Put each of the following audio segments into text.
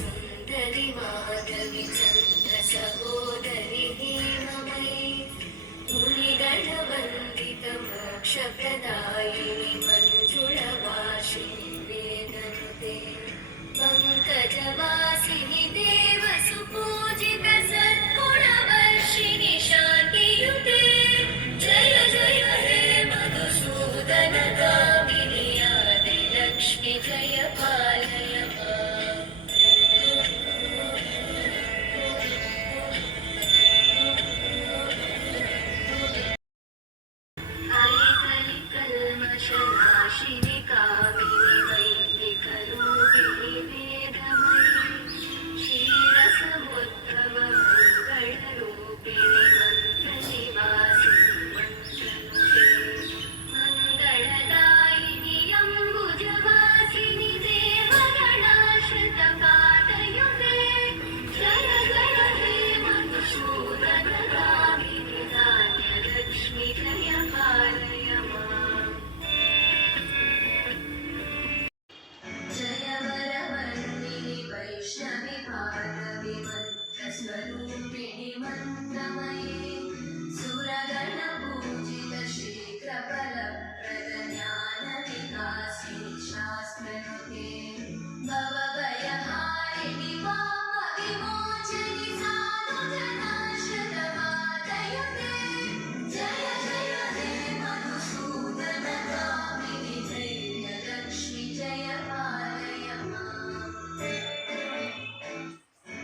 सुन्दरि माधवि चन्द्र सहोदरि हेममयि मुनिगणवन्दित मोक्षप्रदायिनि मञ्जुळवासिनि वेदनुते पङ्कजवासिनि देवसुपूजित सद्गुणवर्षिणि शान्तियुते जय जय हे मधुसूदन कामिनि आदिलक्ष्मि जय पालय माम्। कल्मषनाशिनि कामिनि वैदिकरूपिणि वेदमयि क्षीरसमुद्भव मङ्गलरूपिणि मन्त्रनिवासिनि मन्त्रनुते मङ्गलदायिनि अम्बुजवासिनि देवगणाश्रितपादयुते जय जय हे मधुसूदनगामिनि धान्यलक्ष्मि जय पालय माम्। जय वरवर्णिनि वैष्णवि भार्गवि मन्त्रस्वरूपिणि मन्त्रमये सुरगणपूजित शीघ्रफलप्रद ज्ञानविकासिनि शास्त्रनुते भवभयहारिणि पापविमोचनि साधुजनाश्रितपादयुते जय जय हे मधुसूदनगामिनि धैर्यलक्ष्मि जय पालय माम्।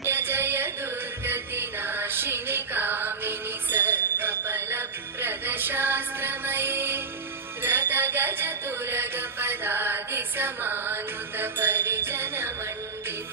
जय जय दुर्गतिनाशिनि कामिनि सर्वफलप्रद शास्त्रमये रतगजतुरगपदादिसमानुत परिजनमण्डित